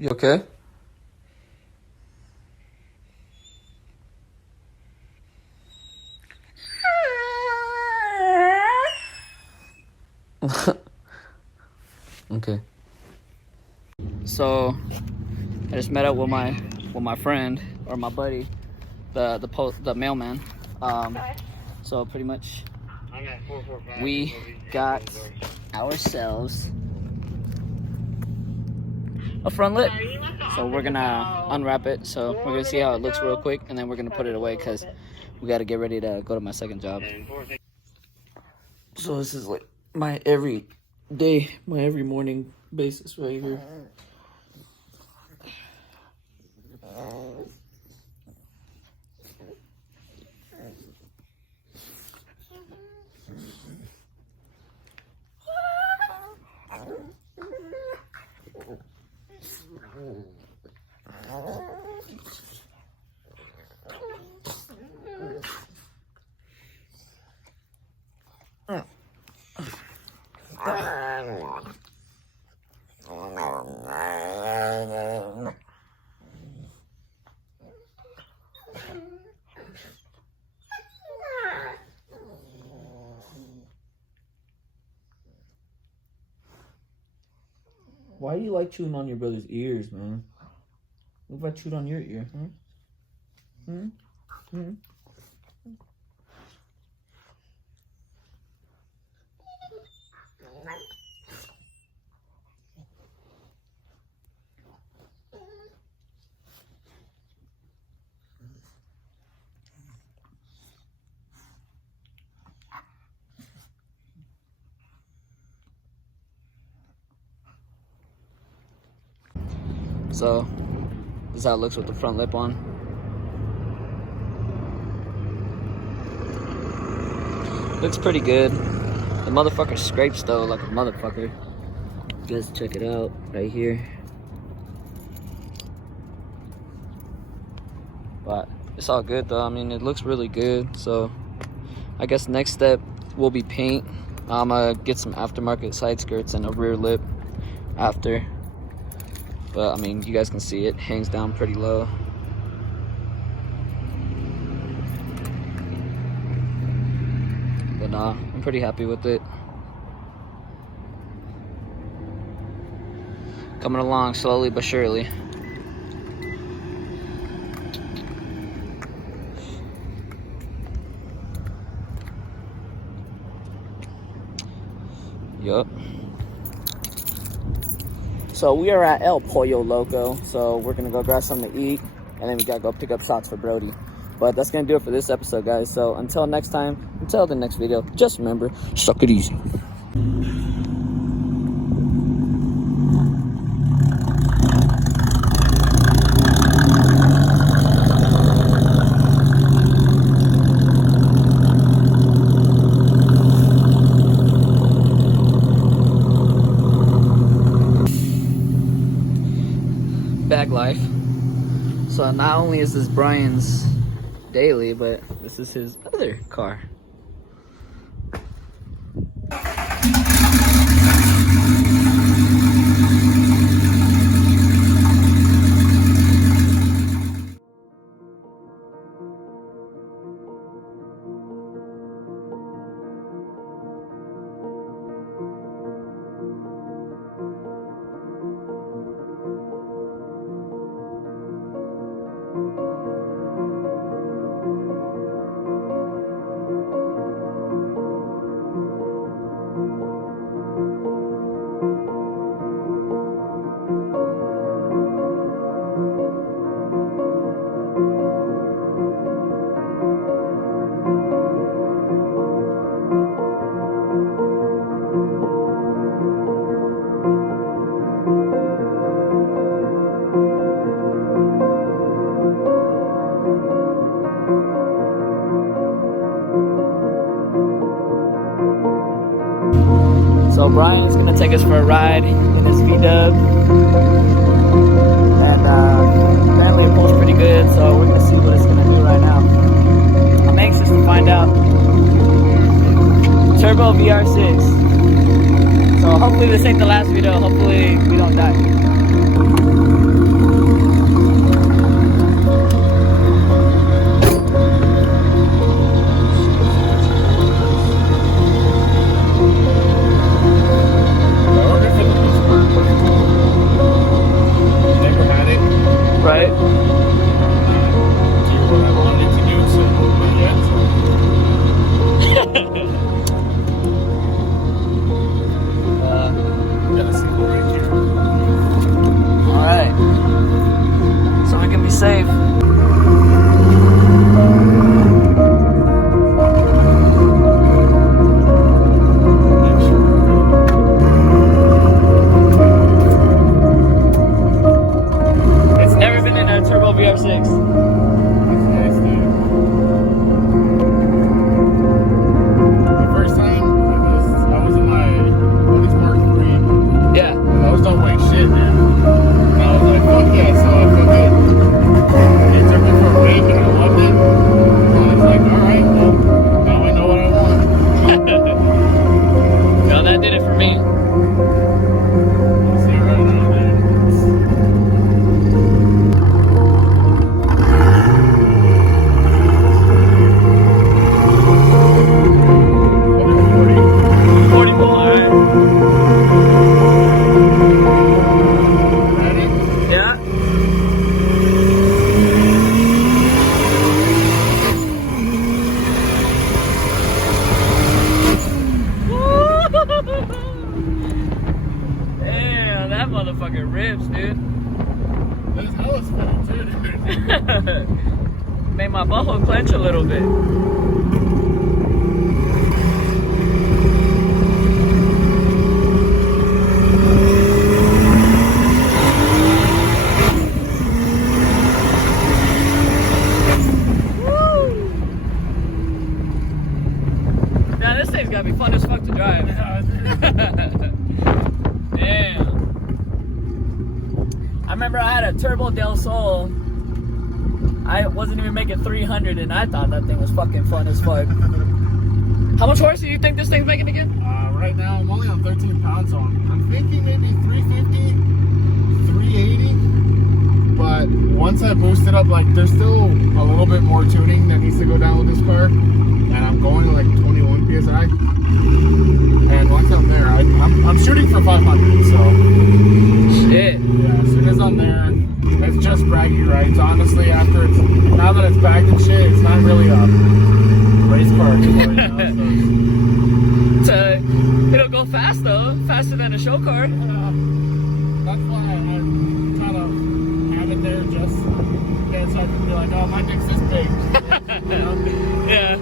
You okay? Okay. So I just met up with my friend or my buddy, the mailman. So pretty much we got ourselves a front lip. So we're gonna unwrap it. So we're gonna see how it looks real quick, and then we're gonna put it away because we gotta get ready to go to my second job. So this is like my every morning basis right here. Why do you like chewing on your brother's ears, man? What if I chewed on your ear, huh? So, this is how it looks with the front lip on. Looks pretty good. The motherfucker scrapes though like a motherfucker. You guys check it out right here. But it's all good though. I mean, it looks really good. So, I guess next step will be paint. I'm gonna get some aftermarket side skirts and a rear lip after. But I mean, you guys can see it hangs down pretty low. But nah, I'm pretty happy with it. Coming along slowly but surely. Yup. So we are at El Pollo Loco, so we're gonna go grab something to eat, and then we gotta go pick up shots for Brody. But that's gonna do it for this episode, guys. So until next time, until the next video, just remember, suck it easy. Bag life. So not only is this Brian's daily, but this is his other car. So Brian's gonna take us for a ride in his V-Dub, and apparently it pulls pretty good, so we're gonna see what it's gonna do right now. I'm anxious to find out. Turbo VR6. So hopefully this ain't the last video, hopefully we don't die. pull clench a little bit. Yeah, this thing's gotta be fun as fuck to drive. Damn. I remember I had a Turbo Del Sol. I wasn't even making 300 and I thought that thing was fucking fun as fuck. How much horse do you think this thing's making again? Right now I'm only on 13 pounds on. I'm thinking maybe 350, 380. But once I boost it up, like there's still a little bit more tuning that needs to go down with this car. And I'm going to like 21 PSI. And once I'm there, I'm shooting for 500, so. Shit. Yeah, as soon as I'm there, it's just braggy rights. Honestly, now that it's bagged and shit, it's not really a race car anymore, you know, so. It'll go fast though, faster than a show car. Yeah, that's why I try to have it there just so I can be like, oh, my dick's this big. You know? Yeah.